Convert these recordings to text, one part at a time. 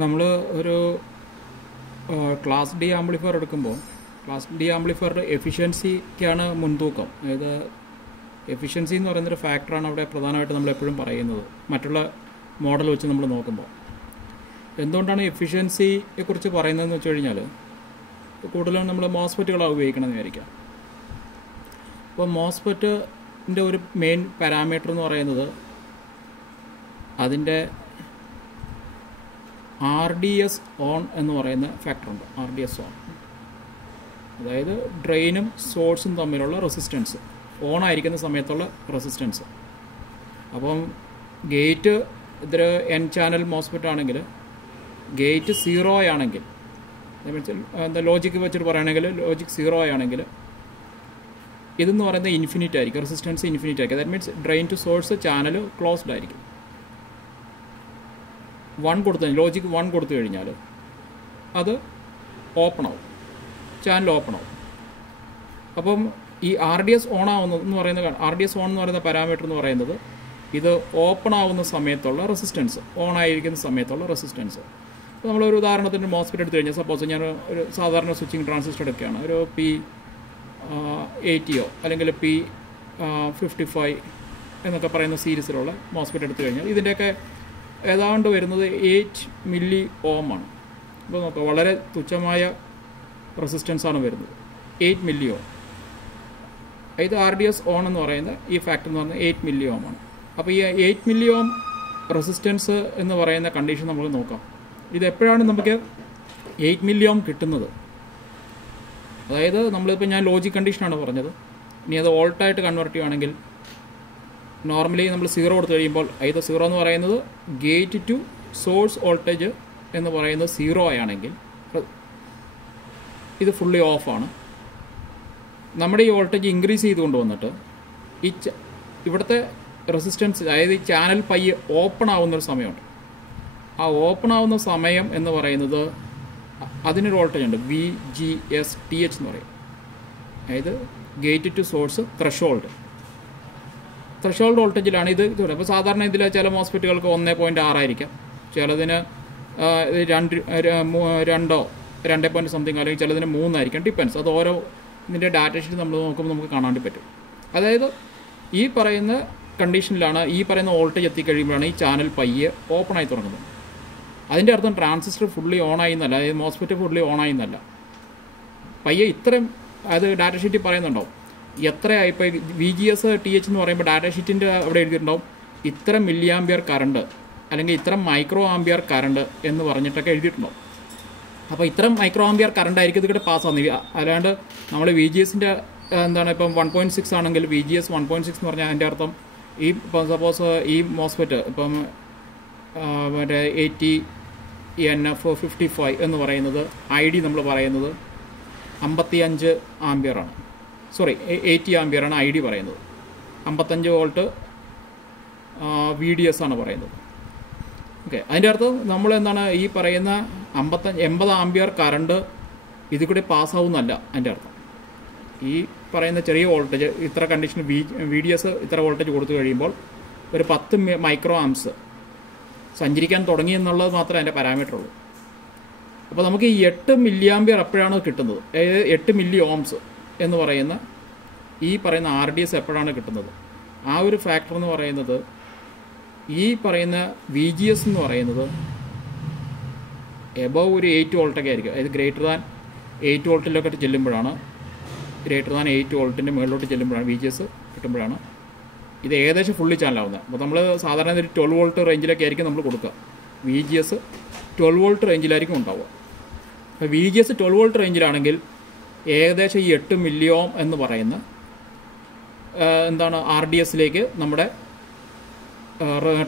നമ്മൾ ഒരു class D amplifier എടുക്കുമ്പോൾ ക്ലാസ് ഡി ആംപ്ലിഫയറുടെ എഫിഷ്യൻസിക്കാണ് മുൻതൂക്കം. അതായത് എഫിഷ്യൻസി എന്ന് പറയുന്നൊരു ഫാക്ടറാണ് അവിടെ പ്രധാനമായിട്ട് നമ്മൾ എപ്പോഴും പറയുന്നത് മറ്റുള്ള മോഡൽ വെച്ച് നമ്മൾ നോക്കുമ്പോൾ. എന്തുകൊണ്ടാണ് എഫിഷ്യൻസിയെക്കുറിച്ച് പറയുന്നതെന്ന് വെച്ച് കഴിഞ്ഞാൽ കൂടുതലും നമ്മൾ മോസ്ഫെറ്റുകളാണ് ഉപയോഗിക്കണമെന്ന് വിചാരിക്കാം. അപ്പോൾ മോസ്ഫെറ്റിൻ്റെ ഒരു മെയിൻ പാരാമീറ്റർ എന്ന് പറയുന്നത് അതിൻ്റെ RDS ഓൺ എന്ന് പറയുന്ന ഫാക്ടറുണ്ട്. RDS ഓൺ അതായത് ഡ്രെയിനും സോഴ്സും തമ്മിലുള്ള റെസിസ്റ്റൻസ്, ഓൺ ആയിരിക്കുന്ന സമയത്തുള്ള റെസിസ്റ്റൻസ്. അപ്പം ഗേറ്റ് ഇതൊരു N ചാനൽ മോസ്ഫെറ്റ് ആണെങ്കിൽ ഗേറ്റ് 0 ആണെങ്കിൽ, എന്താ ലോജിക്ക് വെച്ചിട്ട് പറയുകയാണെങ്കിൽ ലോജിക് 0 ആണെങ്കിൽ ഇതെന്ന് പറയുന്നത് ഇൻഫിനിറ്റ് ആയിരിക്കും, റെസിസ്റ്റൻസ് ഇൻഫിനിറ്റ് ആയിരിക്കും. That means drain to source channel closed ആയിരിക്കും. 1 കൊടുത്തു, ലോജിക്ക് 1 കൊടുത്തു കഴിഞ്ഞാൽ അത് ഓപ്പൺ ആവും, ചാനൽ ഓപ്പൺ ആവും. അപ്പം ഈ RDS ഓൺ ആവുന്നത് എന്ന് പറയുന്നത്, RDS ഓൺ എന്ന് പറയുന്ന പാരാമീറ്റർ എന്ന് പറയുന്നത് ഇത് ഓപ്പൺ ആവുന്ന സമയത്തുള്ള റെസിസ്റ്റൻസ്, ഓൺ ആയിരിക്കുന്ന സമയത്തുള്ള റെസിസ്റ്റൻസ്. അപ്പോൾ നമ്മളൊരു ഉദാഹരണത്തിന് മോസ്ഫെറ്റ് എടുത്തു കഴിഞ്ഞാൽ, സപ്പോസ് ഞാൻ ഒരു സാധാരണ സ്വിച്ചിങ് ട്രാൻസിസ്റ്റർ എടുക്കുകയാണ്, ഒരു P80 അല്ലെങ്കിൽ P55 എന്നൊക്കെ പറയുന്ന സീരീസിലുള്ള മോസ്ഫെറ്റ് എടുത്തു കഴിഞ്ഞാൽ ഇതിൻ്റെയൊക്കെ ഏതാണ്ട് വരുന്നത് 8 മില്ലി ഓം ആണ്. അപ്പോൾ നോക്കുക, വളരെ തുച്ഛമായ റെസിസ്റ്റൻസാണ് വരുന്നത്, 8 മില്ലി ഓം. ഇത് RDS ഓൺ എന്ന് പറയുന്ന ഈ ഫാക്ടർ എന്ന് പറയുന്നത് 8 മില്ലി ഓം ആണ്. അപ്പോൾ ഈ 8 മില്ലി ഓം റെസിസ്റ്റൻസ് എന്ന് പറയുന്ന കണ്ടീഷൻ നമ്മൾ നോക്കാം. ഇതെപ്പോഴാണ് നമുക്ക് 8 മില്ലി ഓം കിട്ടുന്നത്? അതായത് നമ്മളിപ്പോൾ ഞാൻ ലോജിക് കണ്ടീഷനാണ് പറഞ്ഞത്. ഇനി അത് വോൾട്ടായിട്ട് കൺവേർട്ട് ചെയ്യുകയാണെങ്കിൽ നോർമലി നമ്മൾ 0 കൊടുത്തു കഴിയുമ്പോൾ, ഇത് 0 എന്ന് പറയുന്നത് ഗേറ്റ് ടു സോഴ്സ് വോൾട്ടേജ് എന്ന് പറയുന്നത് 0 ആണെങ്കിൽ ഇത് ഫുള്ളി ഓഫാണ്. നമ്മുടെ ഈ വോൾട്ടേജ് ഇൻക്രീസ് ചെയ്ത് കൊണ്ടുവന്നിട്ട് ഈ ഇവിടുത്തെ റെസിസ്റ്റൻസ്, അതായത് ഈ ചാനൽ പയ്യെ ഓപ്പൺ ആവുന്നൊരു സമയമുണ്ട്. ആ ഓപ്പൺ ആവുന്ന സമയം എന്ന് പറയുന്നത് അതിനൊരു വോൾട്ടേജ് ഉണ്ട്, VGS/TH എന്ന് പറയും. അതായത് ഗേറ്റ് ടു സോഴ്സ് ത്രഷോൾഡ് വോൾട്ടേജിലാണ് ഇത്. അപ്പോൾ സാധാരണ ഇതിൽ ചില മോസ്ഫെറ്റുകൾക്ക് 1.6 ആയിരിക്കാം, ചിലതിന് 2 സംതിങ് അല്ലെങ്കിൽ ചിലതിന് 3 ആയിരിക്കാം, ഡിപ്പെൻസ്. അത് ഓരോ ഇതിൻ്റെ ഡാറ്റ ഷീറ്റ് നമ്മൾ നോക്കുമ്പോൾ നമുക്ക് കാണാൻ പറ്റും. അതായത് ഈ പറയുന്ന കണ്ടീഷനിലാണ്, ഈ പറയുന്ന വോൾട്ടേജ് എത്തിക്കഴിയുമ്പോഴാണ് ഈ ചാനൽ പയ്യെ ഓപ്പൺ ആയി തുടങ്ങുന്നത്. അതിൻ്റെ അർത്ഥം ട്രാൻസിസ്റ്റർ ഫുള്ളി ഓണായി എന്നല്ല, അതായത് മോസ്ഫെറ്റ് ഫുള്ളി ഓണായി എന്നല്ല. പയ്യെ ഇത്രയും, അത് ഡാറ്റ ഷീറ്റിൽ പറയുന്നുണ്ടാവും എത്രയായി. ഇപ്പോൾ VGS/TH എന്ന് പറയുമ്പോൾ ഡാറ്റ ഷീറ്റിൻ്റെ അവിടെ എഴുതിയിട്ടുണ്ടാവും ഇത്ര മില്ലി ആംപിയർ കറണ്ട് അല്ലെങ്കിൽ ഇത്ര മൈക്രോ ആംപിയർ കറണ്ട് എന്ന് പറഞ്ഞിട്ടൊക്കെ എഴുതിയിട്ടുണ്ടാവും. അപ്പോൾ ഇത്ര മൈക്രോ ആംപിയർ കറണ്ട് ആയിരിക്കും ഇതിവിടെ പാസ്സാകുന്നത്. അല്ലാണ്ട് നമ്മൾ VGS-ൻ്റെ എന്താണ്, ഇപ്പം 1.6 ആണെങ്കിൽ VGS 1.6 എന്ന് പറഞ്ഞാൽ അതിൻ്റെ അർത്ഥം ഈ ഇപ്പം സപ്പോസ് ഈ മോസ്ഫെറ്റ് ഇപ്പം മറ്റേ 80NF55 എന്ന് പറയുന്നത് ID നമ്മൾ പറയുന്നത് 55 ആംപിയറാണ്, സോറി 80 ആംപിയറാണ് ID പറയുന്നത്. 55 വോൾട്ട് VDS ആണ് പറയുന്നത്. ഓക്കെ, അതിൻ്റെ അർത്ഥം നമ്മൾ എന്താണ് ഈ പറയുന്ന 80 ആംപിയർ കറണ്ട് ഇതിൽ കൂടി പാസ്സാവുന്നല്ല അതിൻ്റെ അർത്ഥം. ഈ പറയുന്ന ചെറിയ വോൾട്ടേജ് ഇത്ര കണ്ടീഷൻ VDS ഇത്ര വോൾട്ടേജ് കൊടുത്തു കഴിയുമ്പോൾ ഒരു 10 മൈക്രോ ആംസ് സഞ്ചരിക്കാൻ തുടങ്ങി എന്നുള്ളത് മാത്രമേ അതിൻ്റെ പാരാമീറ്റർ ഉള്ളൂ. അപ്പോൾ നമുക്ക് ഈ 8 മില്ലി ആംപിയർ എപ്പോഴാണ് കിട്ടുന്നത്, അതായത് 8 മില്ലി ഓംസ് എന്ന് പറയുന്ന ഈ പറയുന്ന RDS എപ്പോഴാണ് കിട്ടുന്നത്? ആ ഒരു ഫാക്ടർ എന്ന് പറയുന്നത് ഈ പറയുന്ന VGS എന്ന് പറയുന്നത് എബവ് ഒരു 8 വോൾട്ടൊക്കെ ആയിരിക്കും. അതായത് ഗ്രേറ്റർ ദാൻ 8 വോൾട്ടിലൊക്കെ ചെല്ലുമ്പോഴാണ്, ഗ്രേറ്റർ ദാൻ 8 വോൾട്ടിൻ്റെ മുകളിലോട്ട് ചെല്ലുമ്പോഴാണ് VGS കിട്ടുമ്പോഴാണ് ഇത് ഏകദേശം ഫുള്ളി ചാനലാവുന്നത്. അപ്പോൾ നമ്മൾ സാധാരണ ഒരു 12 വോൾട്ട് റേഞ്ചിലൊക്കെ ആയിരിക്കും നമ്മൾ കൊടുക്കുക. VGS 12 വോൾട്ട് റേഞ്ചിലായിരിക്കും ഉണ്ടാവുക. അപ്പോൾ VGS 12 വോൾട്ട് റേഞ്ചിലാണെങ്കിൽ ഏകദേശം ഈ 8 മില്ലി ഓം എന്ന് പറയുന്ന എന്താണ് RDS-ലേക്ക് നമ്മുടെ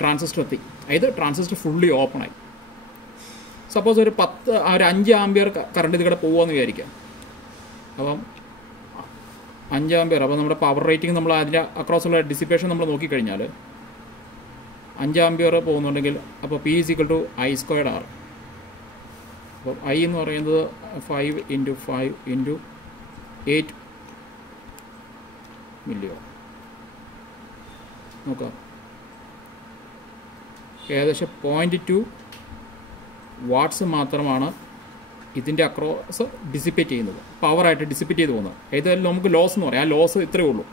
ട്രാൻസിസ്റ്റർ എത്തി. അതായത് ട്രാൻസിസ്റ്റർ ഫുള്ളി ഓപ്പണായി. സപ്പോസ് ഒരു 5 ആംപിയർ കറണ്ട് ഇതിവിടെ പോകുമെന്ന് വിചാരിക്കാം. അപ്പം 5 ആംപിയർ, അപ്പോൾ നമ്മുടെ പവർ റേറ്റിംഗ് നമ്മൾ അതിൻ്റെ അക്രോസുള്ള ഡിസിപ്പേഷൻ നമ്മൾ നോക്കിക്കഴിഞ്ഞാൽ 5 ആംപിയർ പോകുന്നുണ്ടെങ്കിൽ അപ്പോൾ P = I²R. അപ്പോൾ I എന്ന് പറയുന്നത് 5 × 5 × 8 മില്ലി ഓം. നോക്കാം, ഏകദേശം 0.2 വാട്ട്സ് മാത്രമാണ് ഇതിൻ്റെ അക്രോസ് ഡിസിപ്പേറ്റ് ചെയ്യുന്നത്, പവറായിട്ട് ഡിസിപ്പേറ്റ് ചെയ്ത് പോകുന്നത്. ഏതായാലും നമുക്ക് ലോസ് എന്ന് പറയാം. ആ ലോസ് ഇത്രയേ ഉള്ളൂ.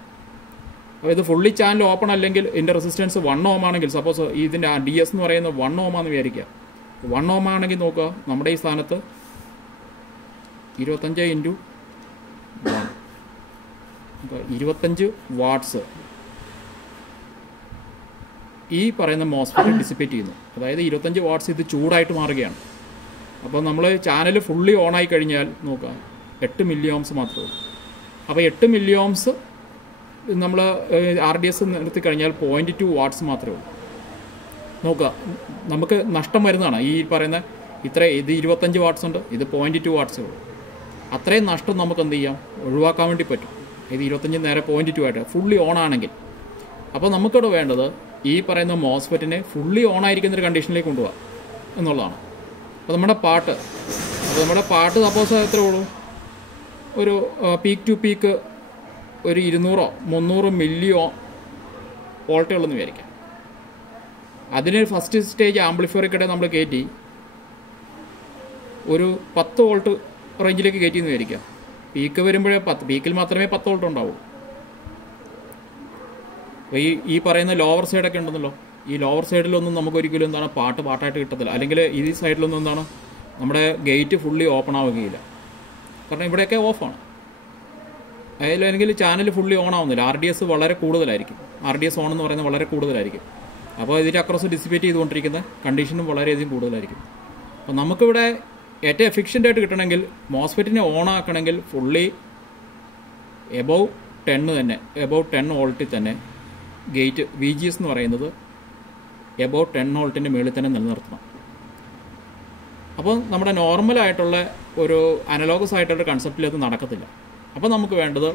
അപ്പോൾ ഇത് ഫുള്ളി ചാനൽ ഓപ്പൺ അല്ലെങ്കിൽ ഇതിൻ്റെ റെസിസ്റ്റൻസ് 1 ohm ആണെങ്കിൽ, സപ്പോസ് ഇതിൻ്റെ ആ DS എന്ന് പറയുന്നത് 1 ohm ആണെന്ന് വിചാരിക്കുക. 1 ohm ആണെങ്കിൽ നോക്കുക, നമ്മുടെ ഈ സ്ഥാനത്ത് 25 × 1 അപ്പോൾ 25 വാട്ട്സ് ഈ പറയുന്ന മോസ്ഫെറ്റ് ഡിസിപ്പേറ്റ് ചെയ്യുന്നു. അതായത് 25 വാട്ട്സ് ഇത് ചൂടായിട്ട് മാറുകയാണ്. അപ്പോൾ നമ്മൾ ചാനൽ ഫുള്ളി ഓണായി കഴിഞ്ഞാൽ നോക്കുക 8 മില്ലി ഓംസ് മാത്രമേ ഉള്ളൂ. അപ്പോൾ 8 മില്ലി ഓംസ് നമ്മൾ RDS നിർത്തി കഴിഞ്ഞാൽ 0.2 വാട്ട്സ് മാത്രമേ ഉള്ളൂ. നോക്കുക, നമുക്ക് നഷ്ടം വരുന്നതാണ് ഈ പറയുന്ന ഇത് 25 വാട്ട്സ് ഉണ്ട്, ഇത് 0.2 വാട്ട്സേ ഉള്ളൂ. അത്രയും നഷ്ടം നമുക്ക് എന്ത് ചെയ്യാം, ഒഴിവാക്കാൻ വേണ്ടി പറ്റും. ഇത് 25 നേരെ 0.2 ആയിട്ട് ഫുള്ളി ഓൺ ആണെങ്കിൽ. അപ്പോൾ നമുക്കിവിടെ വേണ്ടത് ഈ പറയുന്ന മോസ്ഫെറ്റിനെ ഫുള്ളി ഓൺ ആയിരിക്കുന്നൊരു കണ്ടീഷനിലേക്ക് കൊണ്ടുപോകാം എന്നുള്ളതാണ്. അപ്പോൾ നമ്മുടെ പാട്ട് സപ്പോസ് എത്ര ഉള്ളൂ, ഒരു പീക്ക് ടു പീക്ക് ഒരു 200-300 മില്ലി വോൾട്ടേ ഉള്ളെന്ന് വിചാരിക്കാം. അതിന് ഫസ്റ്റ് സ്റ്റേജ് ആംപ്ലിഫയറിക്കിടെ നമ്മൾ കയറ്റി ഒരു 10 വോൾട്ട് റേഞ്ചിലേക്ക് കയറ്റിയെന്ന് വിചാരിക്കാം. പീക്ക് വരുമ്പോഴേ പീക്കിൽ മാത്രമേ 10 വോൾട്ട് ഉണ്ടാവൂ. അപ്പോൾ ഈ പറയുന്ന ലോവർ സൈഡൊക്കെ ഉണ്ടെന്നല്ലോ, ഈ ലോവർ സൈഡിലൊന്നും നമുക്കൊരിക്കലും എന്താണ് പാട്ടായിട്ട് കിട്ടത്തില്ല. അല്ലെങ്കിൽ ഈ സൈഡിലൊന്നും എന്താണ് നമ്മുടെ ഗേറ്റ് ഫുള്ളി ഓപ്പൺ ആവുകയില്ല. കാരണം ഇവിടെയൊക്കെ ഓഫാണ്. അല്ലെങ്കിൽ ചാനൽ ഫുള്ളി ഓൺ ആവുന്നില്ല. RDS വളരെ കൂടുതലായിരിക്കും. RDS ഓൺ എന്ന് പറയുന്നത് വളരെ കൂടുതലായിരിക്കും. അപ്പോൾ ഇതിൻ്റെ അക്രോസ് ഡിസിപ്പേറ്റ് ചെയ്തുകൊണ്ടിരിക്കുന്ന കണ്ടീഷനും വളരെയധികം കൂടുതലായിരിക്കും. അപ്പോൾ നമുക്കിവിടെ ഏറ്റവും എഫിഷ്യൻ്റായിട്ട് കിട്ടണമെങ്കിൽ മോസ്ഫെറ്റിനെ ഓൺ ആക്കണമെങ്കിൽ ഫുള്ളി എബവ് 10 വോൾട്ടിൽ തന്നെ ഗേറ്റ് VGS എന്ന് പറയുന്നത് എബവ് 10 വോൾട്ടിൻ്റെ മുകളിൽ തന്നെ നിലനിർത്തണം. അപ്പോൾ നമ്മുടെ നോർമലായിട്ടുള്ള ഒരു അനലോഗസ് ആയിട്ടുള്ള കൺസെപ്റ്റിൽ അത് നടക്കത്തില്ല. അപ്പോൾ നമുക്ക് വേണ്ടത്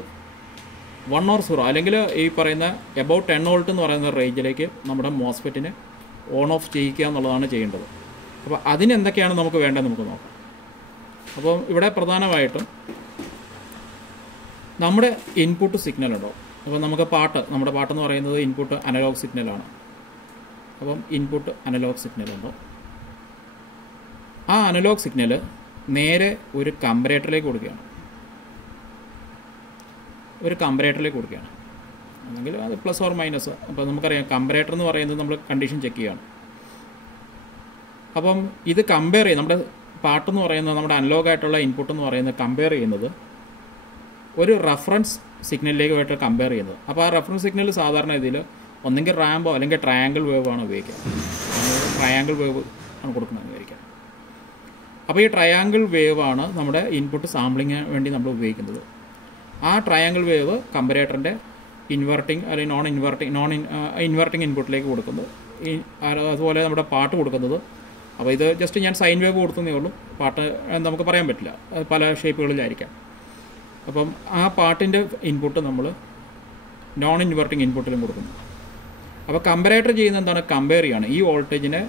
1 or 0 അല്ലെങ്കിൽ ഈ പറയുന്ന എബവ് 10 വോൾട്ട് എന്ന് പറയുന്ന റേഞ്ചിലേക്ക് നമ്മുടെ മോസ്ഫെറ്റിനെ ഓൺ ഓഫ് ചെയ്യിക്കുക എന്നുള്ളതാണ് ചെയ്യേണ്ടത്. അപ്പോൾ അതിനെന്തൊക്കെയാണ് നമുക്ക് വേണ്ടത് നമുക്ക് നോക്കാം. അപ്പോൾ ഇവിടെ പ്രധാനമായിട്ടും നമ്മുടെ ഇൻപുട്ട് സിഗ്നൽ ഉണ്ടോ. അപ്പോൾ നമുക്ക് നമ്മുടെ പാട്ടെന്ന് പറയുന്നത് ഇൻപുട്ട് അനലോഗ് സിഗ്നലാണ്. അപ്പം ഇൻപുട്ട് അനലോഗ് സിഗ്നൽ ഉണ്ടോ, ആ അനലോഗ് സിഗ്നൽ നേരെ ഒരു കമ്പറേറ്ററിലേക്ക് കൊടുക്കുകയാണ്. അല്ലെങ്കിൽ അത് പ്ലസ് ഓർ മൈനസ്. അപ്പോൾ നമുക്കറിയാം കമ്പറേറ്റർ എന്ന് പറയുന്നത് നമ്മൾ കണ്ടീഷൻ ചെക്ക് ചെയ്യുകയാണ്. അപ്പം ഇത് കമ്പയർ ചെയ്യും, നമ്മുടെ പാട്ടെന്ന് പറയുന്നത് നമ്മുടെ അനലോഗായിട്ടുള്ള ഇൻപുട്ട് എന്ന് പറയുന്നത് കമ്പയർ ചെയ്യുന്നത് ഒരു റെഫറൻസ് സിഗ്നലിലേക്ക് കമ്പയർ ചെയ്യുന്നത്. അപ്പോൾ ആ റെഫറൻസ് സിഗ്നൽ സാധാരണ ഇതിൽ ഒന്നെങ്കിൽ റാമ്പോ അല്ലെങ്കിൽ ട്രയാങ്കിൾ വേവ് ആണ് ഉപയോഗിക്കുക. ട്രയാങ്കിൾ വേവ് ആണ് കൊടുക്കുന്നതെന്ന് വിചാരിക്കാം. അപ്പോൾ ഈ ട്രയാങ്കിൾ വേവ് ആണ് നമ്മുടെ ഇൻപുട്ട് സാമ്പിളിങ്ങിന് വേണ്ടി നമ്മൾ ഉപയോഗിക്കുന്നത്. ആ ട്രയാങ്കിൾ വേവ് കമ്പറേറ്ററിൻ്റെ ഇൻവെർട്ടിംഗ് അല്ലെങ്കിൽ നോൺ ഇൻവെർട്ടിംഗ് ഇൻപുട്ടിലേക്ക് കൊടുക്കുന്നത്. അതുപോലെ നമ്മുടെ പാട്ട് കൊടുക്കുന്നത്. അപ്പോൾ ഇത് ജസ്റ്റ് ഞാൻ സൈൻ വേവ് കൊടുത്തതേ ഉള്ളൂ. പാട്ട് നമുക്ക് പറയാൻ പറ്റില്ല, പല ഷേപ്പുകളിലായിരിക്കാം. അപ്പം ആ പാട്ടിൻ്റെ ഇൻപുട്ട് നമ്മൾ നോൺ ഇൻവെർട്ടിംഗ് ഇൻപുട്ടിലും കൊടുക്കുന്നു. അപ്പോൾ കമ്പറേറ്റർ ചെയ്യുന്ന എന്താണ്, കമ്പയർ ചെയ്യാണ് ഈ വോൾട്ടേജിനെ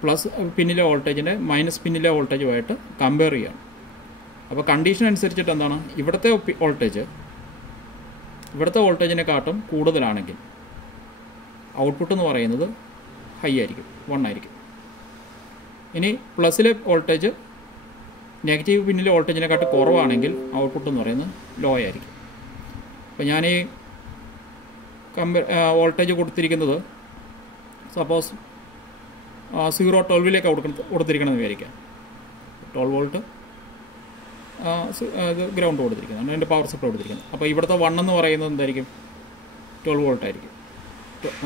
പ്ലസ് പിന്നിലെ വോൾട്ടേജിനെ മൈനസ് പിന്നിലെ വോൾട്ടേജുമായിട്ട് കമ്പയർ ചെയ്യാണ്. അപ്പോൾ കണ്ടീഷൻ അനുസരിച്ചിട്ട് എന്താണ്, ഇവിടുത്തെ വോൾട്ടേജിനെക്കാട്ടും കൂടുതലാണെങ്കിൽ ഔട്ട്പുട്ട് എന്ന് പറയുന്നത് ഹൈ ആയിരിക്കും, 1 ആയിരിക്കും. ഇനി പ്ലസ്സിലെ വോൾട്ടേജ് നെഗറ്റീവ് പിന്നിലെ വോൾട്ടേജിനെക്കാട്ടും കുറവാണെങ്കിൽ ഔട്ട്പുട്ട് എന്ന് പറയുന്നത് ലോ ആയിരിക്കും. അപ്പോൾ ഞാൻ ഈ വോൾട്ടേജ് കൊടുത്തിരിക്കുന്നത് സപ്പോസ് 0-12 കൊടുത്തിരിക്കണമെന്ന് വിചാരിക്കാം. 12 വോൾട്ട് ഇത് ഗ്രൗണ്ട് കൊടുത്തിരിക്കുന്നത്, അതിൻ്റെ പവർ സപ്ലൈ കൊടുത്തിരിക്കുന്നത്. അപ്പോൾ ഇവിടുത്തെ 1 എന്ന് പറയുന്നത് എന്തായിരിക്കും, 12 വോൾട്ട് ആയിരിക്കും.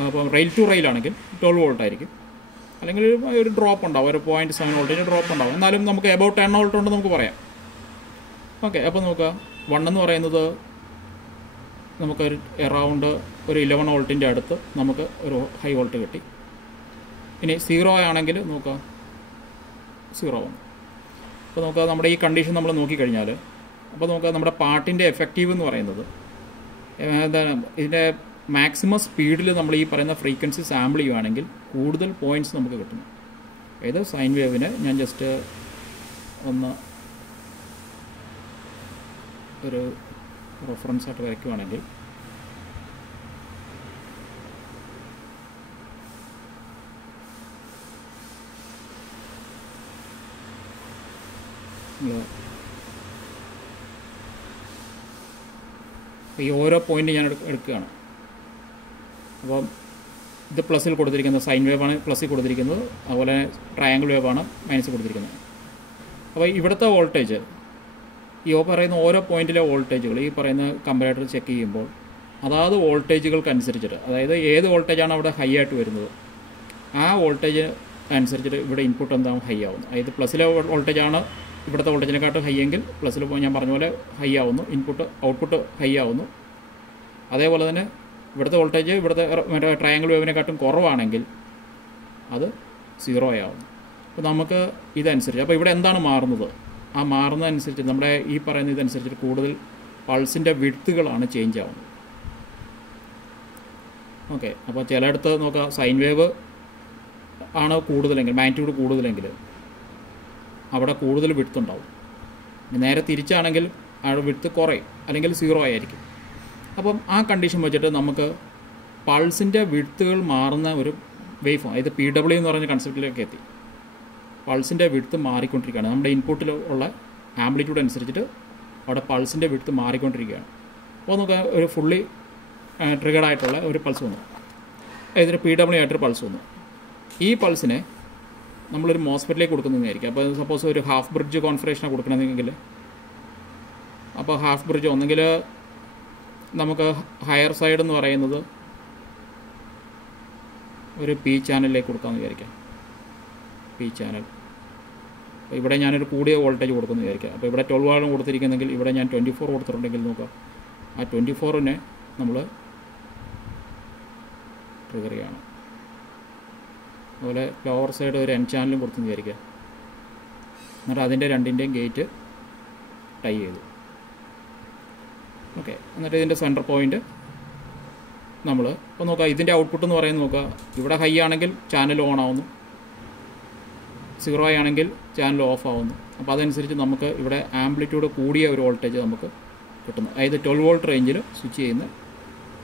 അപ്പോൾ റെയിൽ ടു റെയിൽ ആണെങ്കിൽ 12 വോൾട്ട് ആയിരിക്കും. അല്ലെങ്കിൽ ഒരു ഡ്രോപ്പ് ഉണ്ടാവും, ഒരു 0.7 വോൾട്ടിൻ്റെ ഡ്രോപ്പ് ഉണ്ടാവും. എന്നാലും നമുക്ക് എബൌട്ട് 10 വോൾട്ട് ഉണ്ട് നമുക്ക് പറയാം. ഓക്കെ, അപ്പോൾ നോക്കുക 1 എന്ന് പറയുന്നത് നമുക്കൊരു എറൗണ്ട് ഒരു 11 വോൾട്ടിൻ്റെ അടുത്ത് നമുക്ക് ഒരു ഹൈ വോൾട്ട് കിട്ടി. ഇനി 0 ആണെങ്കിൽ നോക്കുക 0 വന്നു. അപ്പോൾ നമുക്ക് നമ്മുടെ ഈ കണ്ടീഷൻ നമ്മൾ നോക്കിക്കഴിഞ്ഞാൽ അപ്പോൾ നമുക്ക് നമ്മുടെ പാട്ടിൻ്റെ എഫക്റ്റീവ് എന്ന് പറയുന്നത് എന്താണ്, ഇതിൻ്റെ മാക്സിമം സ്പീഡിൽ നമ്മൾ ഈ പറയുന്ന ഫ്രീക്വൻസി സാമ്പിൾ ചെയ്യുകയാണെങ്കിൽ കൂടുതൽ പോയിൻറ്റ്സ് നമുക്ക് കിട്ടുന്നു. അതായത് സൈൻ വേവിനെ ഞാൻ ജസ്റ്റ് ഒന്ന് ഒരു റെഫറൻസ് ആയിട്ട് വരയ്ക്കുകയാണെങ്കിൽ ഈ ഓരോ പോയിൻ്റ് ഞാൻ എടുക്കുകയാണ്. അപ്പം ഇത് പ്ലസ്സിൽ കൊടുത്തിരിക്കുന്നത് സൈൻ വേവാണ് പ്ലസ്സിൽ കൊടുത്തിരിക്കുന്നത്, അതുപോലെ ട്രയാങ്കിൾ വേവാണ് മൈനസ് കൊടുത്തിരിക്കുന്നത്. അപ്പോൾ ഇവിടുത്തെ വോൾട്ടേജ് ഈ പറയുന്ന ഓരോ പോയിൻറ്റിലെ വോൾട്ടേജുകൾ ഈ പറയുന്ന കമ്പാരേറ്റർ ചെക്ക് ചെയ്യുമ്പോൾ അതാത് വോൾട്ടേജുകൾക്കനുസരിച്ചിട്ട്, അതായത് ഏത് വോൾട്ടേജാണ് അവിടെ ഹൈ ആയിട്ട് വരുന്നത് ആ വോൾട്ടേജ് അനുസരിച്ചിട്ട് ഇവിടെ ഇൻപുട്ട് എന്താവും ഹൈ ആവുന്നു. അതായത് പ്ലസ്സിലെ വോൾട്ടേജാണ് ഇവിടുത്തെ വോൾട്ടേജിനെക്കാട്ടും ഹൈ എങ്കിൽ പ്ലസ്സിൽ ഞാൻ പറഞ്ഞ പോലെ ഹൈ ആവുന്നു, ഔട്ട്പുട്ട് ഹൈ ആവുന്നു. അതേപോലെ തന്നെ ഇവിടുത്തെ വോൾട്ടേജ് ഇവിടുത്തെ മറ്റേ ട്രയാങ്കിൾ വേവിനെക്കാട്ടും കുറവാണെങ്കിൽ അത് 0 ആവുന്നു. അപ്പോൾ നമുക്ക് ഇതനുസരിച്ച് അപ്പോൾ ഇവിടെ എന്താണ് മാറുന്നത്, ആ മാറുന്നതനുസരിച്ച് നമ്മുടെ ഈ പറയുന്ന ഇതനുസരിച്ചിട്ട് കൂടുതൽ പൾസിൻ്റെ വിഡ്ത്തുകളാണ് ചേഞ്ച് ആവുന്നത്. ഓക്കെ, അപ്പോൾ ചിലയിടത്ത് നോക്കുക സൈൻ വേവ് ആണ് കൂടുതലെങ്കിൽ, മാഗ്നിറ്റ്യൂഡ് കൂടുതലെങ്കിൽ അവിടെ കൂടുതൽ വിഡ്ത്ത് ഉണ്ടാവും. നേരെ തിരിച്ചാണെങ്കിൽ അവിടെ വിഡ്ത്ത് കുറയും, അല്ലെങ്കിൽ 0 ആയിരിക്കും. അപ്പം ആ കണ്ടീഷൻ വെച്ചിട്ട് നമുക്ക് പൾസിൻ്റെ വിഡ്ത്തുകൾ മാറുന്ന ഒരു വേവ് ഫോം, അതായത് PW എന്ന് പറയുന്ന കൺസെപ്റ്റിലേക്ക് എത്തി. പൾസിൻ്റെ വിഡ്ത്ത് മാറിക്കൊണ്ടിരിക്കുകയാണ്. നമ്മുടെ ഇൻപുട്ടിൽ ഉള്ള ആംപ്ലിറ്റ്യൂഡ് അനുസരിച്ചിട്ട് അവിടെ പൾസിൻ്റെ വിഡ്ത്ത് മാറിക്കൊണ്ടിരിക്കുകയാണ്. അപ്പോൾ നമുക്ക് ഒരു ഫുള്ളി ട്രിഗർഡ് ആയിട്ടുള്ള ഒരു പൾസ് വന്നു, അതായത് PW ആയിട്ടൊരു പൾസ് വന്നു. ഈ പൾസിനെ നമ്മളൊരു മോസ്ഫെറ്റിലേക്ക് കൊടുക്കുന്നതായിരിക്കും. അപ്പോൾ സപ്പോസ് ഒരു ഹാഫ് ബ്രിഡ്ജ് കോൺഫിഗറേഷനാണ് കൊടുക്കണമെങ്കിൽ, അപ്പോൾ ഹാഫ് ബ്രിഡ്ജ് ഒന്നെങ്കിൽ നമുക്ക് ഹയർ സൈഡ് എന്ന് പറയുന്നത് ഒരു P ചാനലിലേക്ക് കൊടുക്കാമെന്ന് വിചാരിക്കാം. P ചാനൽ, അപ്പോൾ ഇവിടെ ഞാനൊരു കൂടിയ വോൾട്ടേജ് കൊടുക്കുന്നു വിചാരിക്കാം. അപ്പോൾ ഇവിടെ 12 ആണ് കൊടുത്തിരിക്കുന്നെങ്കിൽ ഇവിടെ ഞാൻ 24 കൊടുത്തിട്ടുണ്ടെങ്കിൽ നോക്കാം, ആ 24നെ നമ്മൾ ട്രിഗർ ചെയ്യണം. അതുപോലെ ലോവർ സൈഡ് ഒരു N ചാനലും കൊടുത്തെന്ന് വിചാരിക്കുക. എന്നിട്ട് അതിൻ്റെ രണ്ടിൻ്റെയും ഗേറ്റ് ടൈ ചെയ്തു. ഓക്കെ, എന്നിട്ട് ഇതിൻ്റെ സെൻറ്റർ പോയിൻ്റ് നമ്മൾ ഇപ്പോൾ നോക്കുക, ഇതിൻ്റെ ഔട്ട്പുട്ട് എന്ന് പറയുന്നത് നോക്കുക, ഇവിടെ ഹൈ ആണെങ്കിൽ ചാനൽ ഓൺ ആവുന്നു, 0 ആണെങ്കിൽ ചാനൽ ഓഫ് ആവുന്നു. അപ്പോൾ അതനുസരിച്ച് നമുക്ക് ഇവിടെ ആംപ്ലിറ്റ്യൂഡ് കൂടിയ ഒരു വോൾട്ടേജ് നമുക്ക് കിട്ടുന്നു. അതായത് 12 വോൾട്ട് റേഞ്ചിൽ സ്വിച്ച് ചെയ്യുന്ന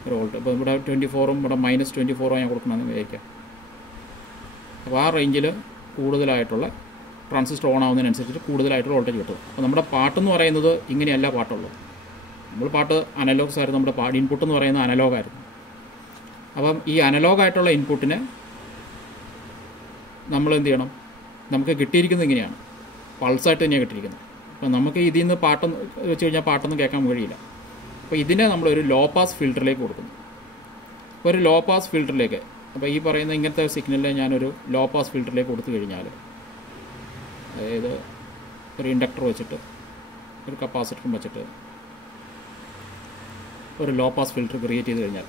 ഒരു വോൾട്ട്. ഇപ്പോൾ ഇവിടെ 24ഉം ഇവിടെ -24 ഞാൻ കൊടുക്കണമെന്ന് വിചാരിക്കാം. അപ്പോൾ ആ റേഞ്ചിൽ കൂടുതലായിട്ടുള്ള ട്രാൻസിസ്റ്റർ ഓൺ ആവുന്നതിനനുസരിച്ച് കൂടുതലായിട്ടുള്ള വോൾട്ടേജ് കിട്ടും. അപ്പോൾ നമ്മുടെ പാട്ടെന്ന് പറയുന്നത് ഇങ്ങനെയല്ല പാട്ടുള്ളത്. നമ്മൾ പാട്ട് അനലോഗ്സ് ആയിരുന്നു, നമ്മുടെ ഇൻപുട്ട് എന്ന് പറയുന്നത് അനലോഗായിരുന്നു. അപ്പം ഈ അനലോഗായിട്ടുള്ള ഇൻപുട്ടിനെ നമ്മൾ എന്ത് ചെയ്യണം, നമുക്ക് കിട്ടിയിരിക്കുന്നത് ഇങ്ങനെയാണ്, പൾസായിട്ട് തന്നെയാണ് കിട്ടിയിരിക്കുന്നത്. അപ്പോൾ നമുക്ക് ഇതിൽ നിന്ന് പാട്ടൊന്ന് വെച്ച് കഴിഞ്ഞാൽ പാട്ടൊന്നും കേൾക്കാൻ കഴിയില്ല. അപ്പോൾ ഇതിനെ നമ്മളൊരു ലോ പാസ് ഫിൽറ്ററിലേക്ക് കൊടുക്കുന്നു. അപ്പോൾ ഒരു ലോ പാസ് ഫിൽറ്ററിലേക്ക്, അപ്പോൾ ഈ പറയുന്ന ഇങ്ങനത്തെ സിഗ്നലിനെ ഞാനൊരു ലോ പാസ് ഫിൽറ്ററിലേക്ക് കൊടുത്തു കഴിഞ്ഞാൽ, അതായത് ഒരു ഇൻഡക്ടർ വെച്ചിട്ട് ഒരു കപ്പാസിറ്ററും വെച്ചിട്ട് ഒരു ലോ പാസ് ഫിൽറ്റർ ക്രിയേറ്റ് ചെയ്ത് കഴിഞ്ഞാൽ,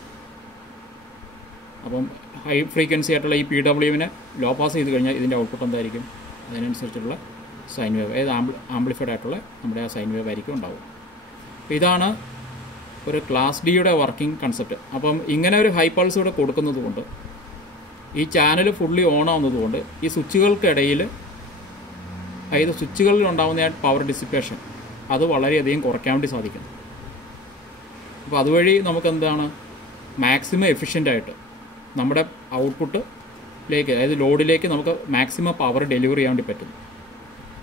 അപ്പം ഹൈ ഫ്രീക്വൻസി ആയിട്ടുള്ള ഈ PWനെ ലോ പാസ് ചെയ്ത് കഴിഞ്ഞാൽ ഇതിൻ്റെ ഔട്ട്പുട്ട് എന്തായിരിക്കും, അതിനനുസരിച്ചുള്ള സൈൻ വേവ്, അതായത് ആംപ്ലിഫൈഡ് ആയിട്ടുള്ള നമ്മുടെ ആ സൈൻ വേവ് ആയിരിക്കും ഉണ്ടാവും. അപ്പോൾ ഇതാണ് ഒരു ക്ലാസ് ഡിയുടെ വർക്കിംഗ് കൺസെപ്റ്റ്. അപ്പം ഇങ്ങനെ ഒരു ഹൈ പൾസ് ഇവിടെ കൊടുക്കുന്നത് കൊണ്ട് ഈ ചാനൽ ഫുള്ളി ഓൺ ആവുന്നതുകൊണ്ട് ഈ സ്വിച്ചുകൾക്കിടയിൽ, അതായത് സ്വിച്ചുകളിൽ ഉണ്ടാകുന്ന പവർ ഡിസിപ്പേഷൻ അത് വളരെയധികം കുറയ്ക്കാൻ വേണ്ടി സാധിക്കും. അപ്പോൾ അതുവഴി നമുക്കെന്താണ് മാക്സിമം എഫിഷ്യൻ്റായിട്ട് നമ്മുടെ ഔട്ട്പുട്ടിലേക്ക്, അതായത് ലോഡിലേക്ക് നമുക്ക് മാക്സിമം പവർ ഡെലിവറി ചെയ്യാൻ വേണ്ടി പറ്റും.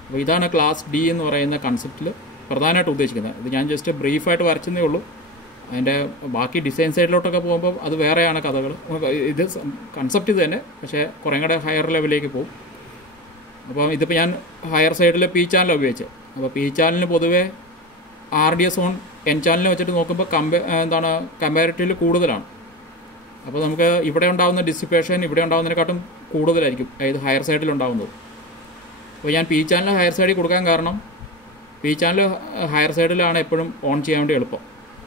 അപ്പോൾ ഇതാണ് ക്ലാസ് ഡി എന്ന് പറയുന്ന കൺസെപ്റ്റിൽ പ്രധാനമായിട്ട് ഉദ്ദേശിക്കുന്നത്. ഇത് ഞാൻ ജസ്റ്റ് ബ്രീഫായിട്ട് വരച്ചതേ ഉള്ളൂ. അതിൻ്റെ ബാക്കി ഡിസൈൻ സൈഡിലോട്ടൊക്കെ പോകുമ്പോൾ അത് വേറെയാണ് കഥകൾ. ഇത് കൺസെപ്റ്റ് ഇത് തന്നെ, പക്ഷേ കുറേ കൂടെ ഹയർ ലെവലിലേക്ക് പോകും. അപ്പോൾ ഇതിപ്പോൾ ഞാൻ ഹയർ സൈഡിൽ P ചാനൽ ഉപയോഗിച്ചത്. അപ്പോൾ P ചാനലിന് പൊതുവേ RDS ഓൺ N ചാനലിനെ വെച്ചിട്ട് നോക്കുമ്പോൾ കമ്പാരിറ്റീവ്ലി കൂടുതലാണ്. അപ്പോൾ നമുക്ക് ഇവിടെ ഉണ്ടാകുന്ന ഡിസിപ്പേഷൻ ഇവിടെ ഉണ്ടാകുന്നതിനെക്കാട്ടും കൂടുതലായിരിക്കും, അതായത് ഹയർ സൈഡിൽ ഉണ്ടാകുന്നത്. അപ്പോൾ ഞാൻ P ചാനൽ ഹയർ സൈഡിൽ കൊടുക്കാൻ കാരണം P ചാനൽ ഹയർ സൈഡിലാണ് എപ്പോഴും ഓൺ ചെയ്യാൻ വേണ്ടി എളുപ്പം.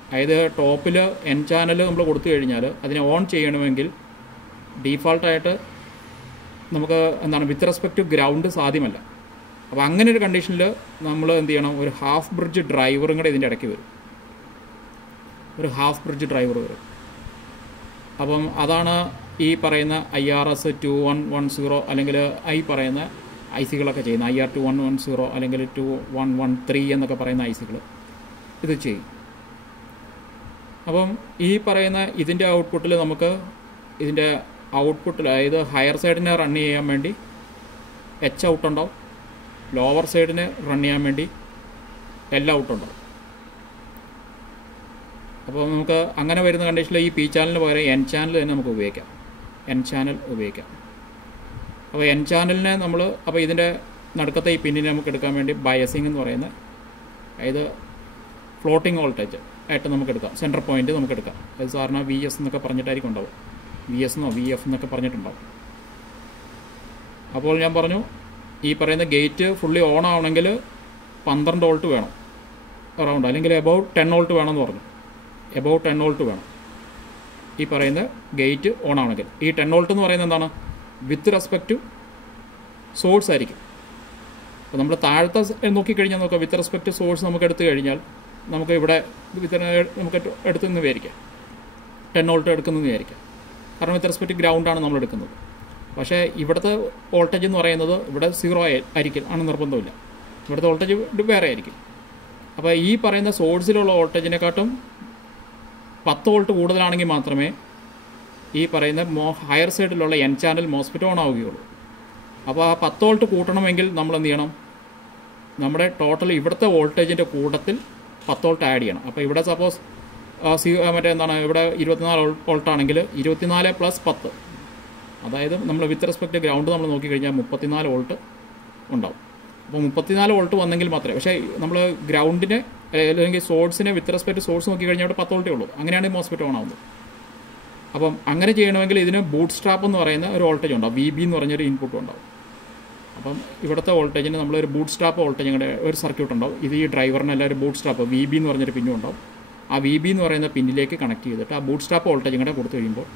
അതായത് ടോപ്പിൽ N ചാനൽ നമ്മൾ കൊടുത്തു കഴിഞ്ഞാൽ അതിനെ ഓൺ ചെയ്യണമെങ്കിൽ ഡീഫാൾട്ടായിട്ട് നമുക്ക് വിത്ത് റെസ്പെക്ട് ടു ഗ്രൗണ്ട് സാധ്യമല്ല. അപ്പോൾ അങ്ങനെ ഒരു കണ്ടീഷനിൽ നമ്മൾ എന്ത് ചെയ്യണം, ഒരു ഹാഫ് ബ്രിഡ്ജ് ഡ്രൈവറും കൂടെ ഇതിൻ്റെ ഇടയ്ക്ക് വരും. ഒരു ഹാഫ് ബ്രിഡ്ജ് ഡ്രൈവർ വരും. അപ്പം അതാണ് ഈ പറയുന്ന IRS 2110 അല്ലെങ്കിൽ ഈ പറയുന്ന IC-കളൊക്കെ ചെയ്യുന്ന IR 2110 അല്ലെങ്കിൽ 2113 എന്നൊക്കെ പറയുന്ന IC-കൾ ഇത് ചെയ്യും. അപ്പം ഈ പറയുന്ന ഇതിൻ്റെ ഔട്ട്പുട്ടിൽ നമുക്ക് ഇതിൻ്റെ ഔട്ട്പുട്ടിൽ, അതായത് ഹയർ സൈഡിനെ റൺ ചെയ്യാൻ വേണ്ടി H ഔട്ട് ഉണ്ടാവും, ലോവർ സൈഡിന് റൺ ചെയ്യാൻ വേണ്ടി എല്ലാ ഔട്ടുണ്ടാവും. അപ്പോൾ നമുക്ക് അങ്ങനെ വരുന്ന കണ്ടീഷനിൽ ഈ പി ചാനലിന് പകരം എൻ ചാനൽ തന്നെ നമുക്ക് ഉപയോഗിക്കാം. എൻ ചാനൽ ഉപയോഗിക്കാം. അപ്പോൾ എൻ ചാനലിനെ നമ്മൾ അപ്പോൾ ഇതിൻ്റെ നടുക്കത്തെ ഈ പിന്നിനെ നമുക്ക് എടുക്കാൻ വേണ്ടി ബയസിങ് എന്ന് പറയുന്ന അതായത് ഫ്ലോട്ടിംഗ് വോൾട്ടേജ് ആയിട്ട് നമുക്ക് എടുക്കാം. സെൻറ്റർ പോയിൻറ്റ് നമുക്ക് എടുക്കാം. അത് സാറിന് VS എന്നൊക്കെ പറഞ്ഞിട്ടായിരിക്കും ഉണ്ടാവും. VS എന്നോ VF എന്നൊക്കെ പറഞ്ഞിട്ടുണ്ടാവും. അപ്പോൾ ഞാൻ പറഞ്ഞു ഈ പറയുന്ന ഗേറ്റ് ഫുള്ളി ഓൺ ആവണമെങ്കിൽ 12 വോൾട്ട് വേണം അറൗണ്ട്, അല്ലെങ്കിൽ എബൌട്ട് 10 വോൾട്ട് വേണമെന്ന് പറഞ്ഞു. എബൌട്ട് 10 വോൾട്ട് വേണം ഈ പറയുന്ന ഗേറ്റ് ഓൺ ആവണമെങ്കിൽ. ഈ 10 വോൾട്ട് എന്ന് പറയുന്നത് എന്താണ്? വിത്ത് റെസ്പെക്റ്റ് ടു സോഴ്സ് ആയിരിക്കും. അപ്പോൾ നമ്മൾ താഴത്തെ നോക്കിക്കഴിഞ്ഞാൽ നോക്കാം, വിത്ത് റെസ്പെക്റ്റ് സോഴ്സ് നമുക്ക് എടുത്തു കഴിഞ്ഞാൽ നമുക്ക് ഇവിടെ നമുക്ക് എടുത്തുനിന്ന് വിചാരിക്കാം 10 വോൾട്ട് എടുക്കുന്നത് വിചാരിക്കാം. കാരണം വിത്ത് റെസ്പെക്റ്റ് ഗ്രൗണ്ടാണ് നമ്മൾ എടുക്കുന്നത്. പക്ഷേ ഇവിടുത്തെ വോൾട്ടേജ് എന്ന് പറയുന്നത് ഇവിടെ 0 ആയിരിക്കും ആണ് നിർബന്ധമില്ല. ഇവിടുത്തെ വോൾട്ടേജ് വേറെ ആയിരിക്കും. അപ്പോൾ ഈ പറയുന്ന സോഴ്സിലുള്ള വോൾട്ടേജിനെക്കാട്ടും 10 വോൾട്ട് കൂടുതലാണെങ്കിൽ മാത്രമേ ഈ പറയുന്ന ഹയർ സൈഡിലുള്ള എൻ ചാനൽ മോസ്ഫെറ്റ് ഓൺ ആവുകയുള്ളൂ. അപ്പോൾ ആ 10 വോൾട്ട് കൂട്ടണമെങ്കിൽ നമ്മൾ എന്ത് ചെയ്യണം? നമ്മുടെ ടോട്ടൽ ഇവിടുത്തെ വോൾട്ടേജിൻ്റെ കൂട്ടത്തിൽ 10 വോൾട്ട് ആഡ് ചെയ്യണം. അപ്പോൾ ഇവിടെ സപ്പോസ് മറ്റേ എന്താണ് ഇവിടെ 24 വോൾട്ടാണെങ്കിൽ 24 + 10, അതായത് നമ്മൾ വിത്ത് റെസ്പെക്റ്റ് ഗ്രൗണ്ട് നമ്മൾ നോക്കിക്കഴിഞ്ഞാൽ 34 വോൾട്ട് ഉണ്ടാവും. അപ്പോൾ 34 വോൾട്ട് വന്നെങ്കിൽ മാത്രമേ, പക്ഷേ നമ്മൾ ഗ്രൗണ്ടിനെ അല്ലെങ്കിൽ സോഴ്സിനെ വിത്ത് റെസ്പെക്റ്റ് സോഴ്സ് നോക്കിക്കഴിഞ്ഞാൽ അവിടെ 10 വോൾട്ടേ ഉള്ളൂ. അങ്ങനെയാണ് ഈ മോസ്ഫെറ്റ് ഓൺ ആവുന്നത്. അപ്പം അങ്ങനെ ചെയ്യണമെങ്കിൽ ഇതിന് ബൂട്ട് സ്ട്രാപ്പ് എന്ന് പറയുന്ന ഒരു വോൾട്ടേജ് ഉണ്ടാവും. VB എന്ന് പറഞ്ഞൊരു ഇൻപുട്ട് ഉണ്ടാവും. അപ്പം ഇവിടുത്തെ വോൾട്ടേജിന് നമ്മളൊരു ബൂട്ട് സ്ട്രാപ്പ് വോൾട്ടേജ് ഒരു സർക്യൂട്ട് ഉണ്ടാവും. ഇത് ഈ ഡ്രൈവറിനെല്ലാം ഒരു ബൂട്ട് സ്ട്രാപ്പ് VB എന്ന് പറഞ്ഞൊരു പിന്നും ഉണ്ടാവും. ആ VB എന്ന് പറയുന്ന പിന്നിലേക്ക് കണക്ട് ചെയ്തിട്ട് ആ ബൂട്ട് സ്ട്രാപ്പ് വോൾട്ടേജ് കൂടെ കൊടുത്തു കഴിയുമ്പോൾ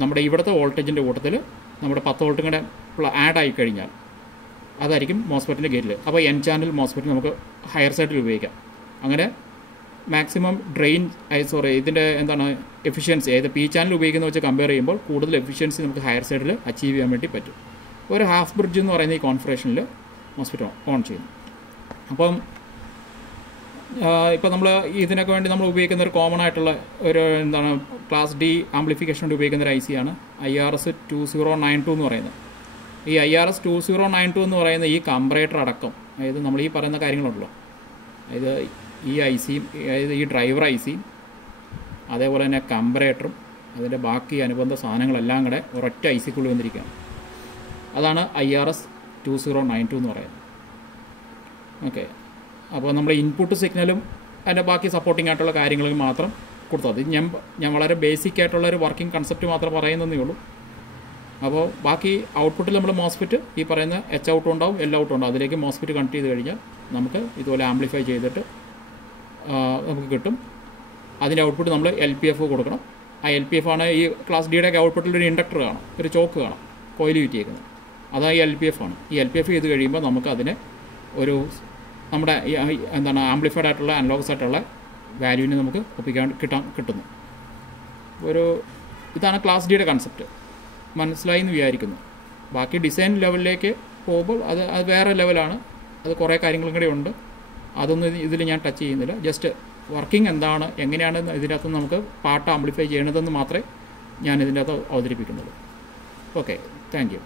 നമ്മുടെ ഇവിടുത്തെ വോൾട്ടേജിൻ്റെ കൂട്ടത്തിൽ നമ്മുടെ 10 വോൾട്ടും കൂടെ ആഡ് ആയി കഴിഞ്ഞാൽ അതായിരിക്കും മോസ്ഫെറ്റിൻ്റെ ഗേറ്റിൽ. അപ്പോൾ എൻ ചാനൽ മോസ്ഫെറ്റ് നമുക്ക് ഹയർ സൈഡിൽ ഉപയോഗിക്കാം. അങ്ങനെ മാക്സിമം ഇതിൻ്റെ എന്താണ് എഫിഷ്യൻസി, അതായത് പി ചാനൽ ഉപയോഗിക്കുന്ന വെച്ച് കമ്പയർ ചെയ്യുമ്പോൾ കൂടുതൽ എഫിഷ്യൻസി നമുക്ക് ഹയർ സൈഡിൽ അച്ചീവ് ചെയ്യാൻ വേണ്ടി പറ്റും. ഒരു ഹാഫ് ബ്രിഡ്ജ് എന്ന് പറയുന്ന ഈ കോൺഫിഗറേഷനിൽ മോസ്ഫെറ്റ് ഓൺ ചെയ്യും. അപ്പം ഇപ്പോൾ നമ്മൾ ഇതിനൊക്കെ വേണ്ടി നമ്മൾ ഉപയോഗിക്കുന്ന ഒരു കോമൺ ആയിട്ടുള്ള ഒരു എന്താണ് ക്ലാസ് D ആംപ്ലിഫിക്കേഷൻ വേണ്ടി ഉപയോഗിക്കുന്ന ഒരു IC ആണ് IRS 2092 എന്ന് പറയുന്നത്. ഈ IRS 2092 എന്ന് പറയുന്ന ഈ കംപ്രേറ്റർ അടക്കം, അതായത് നമ്മൾ ഈ പറയുന്ന കാര്യങ്ങളുണ്ടല്ലോ, അതായത് ഈ ICയും അതായത് ഈ ഡ്രൈവർ ICയും അതേപോലെ തന്നെ കംപ്രേറ്ററും അതിൻ്റെ ബാക്കി അനുബന്ധ സാധനങ്ങളെല്ലാം കൂടെ ഒരൊറ്റ ICക്കുള്ളിൽ വന്നിരിക്കുകയാണ്. അതാണ് IRS 2092 എന്ന് പറയുന്നത്. ഓക്കെ, അപ്പോൾ നമ്മൾ ഇൻപുട്ട് സിഗ്നലും അതിൻ്റെ ബാക്കി സപ്പോർട്ടിംഗ് ആയിട്ടുള്ള കാര്യങ്ങളും മാത്രം കൊടുത്തത്. ഞാൻ വളരെ ബേസിക് ആയിട്ടുള്ളൊരു വർക്കിംഗ് കൺസെപ്റ്റ് മാത്രം പറയുന്നതേ ഉള്ളൂ. അപ്പോൾ ബാക്കി ഔട്ട്പുട്ടിൽ നമ്മൾ മോസ്ഫെറ്റ് ഈ പറയുന്ന H ഔട്ട് ഉണ്ടാവും, L ഔട്ട് ഉണ്ടാവും. അതിലേക്ക് മോസ്ഫെറ്റ് കണക്ട് ചെയ്ത് കഴിഞ്ഞാൽ നമുക്ക് ഇതുപോലെ ആംപ്ലിഫൈ ചെയ്തിട്ട് നമുക്ക് കിട്ടും. അതിൻ്റെ ഔട്ട്പുട്ട് നമ്മൾ LPF കൊടുക്കണം. ആ LPF ആണ് ഈ ക്ലാസ് Dയുടെ ഔട്ട്പുട്ടിൽ ഒരു ഇൻഡക്ടർ കാണാം, ഒരു ചോക്ക് കാണാം, കോയിൽ ചുറ്റിയേക്കുന്നത്. അതാണ് ഈ LPF ആണ്. ഈ LPF ചെയ്ത് കഴിയുമ്പോൾ നമുക്ക് അതിനെ ഒരു നമ്മുടെ എന്താണ് ആംപ്ലിഫൈഡ് ആയിട്ടുള്ള അനലോഗസ് ആയിട്ടുള്ള വാല്യൂവിനെ നമുക്ക് കിട്ടുന്നു. ഇതാണ് ക്ലാസ് Dയുടെ കൺസെപ്റ്റ്. മനസ്സിലായി എന്ന് വിചാരിക്കുന്നു. ബാക്കി ഡിസൈൻ ലെവലിലേക്ക് പോകുമ്പോൾ അത് വേറെ ലെവലാണ്. അത് കുറേ കാര്യങ്ങളും കൂടെ ഉണ്ട്. അതൊന്നും ഇതിൽ ഞാൻ ടച്ച് ചെയ്യുന്നില്ല. ജസ്റ്റ് വർക്കിംഗ് എന്താണ്, എങ്ങനെയാണ് ഇതിനകത്ത് നമുക്ക് പാട്ട് ആംപ്ലിഫൈ ചെയ്യണതെന്ന് മാത്രമേ ഞാൻ ഇതിൻ്റെ അകത്ത് അവതരിപ്പിക്കുന്നുള്ളൂ. Okay, thank you.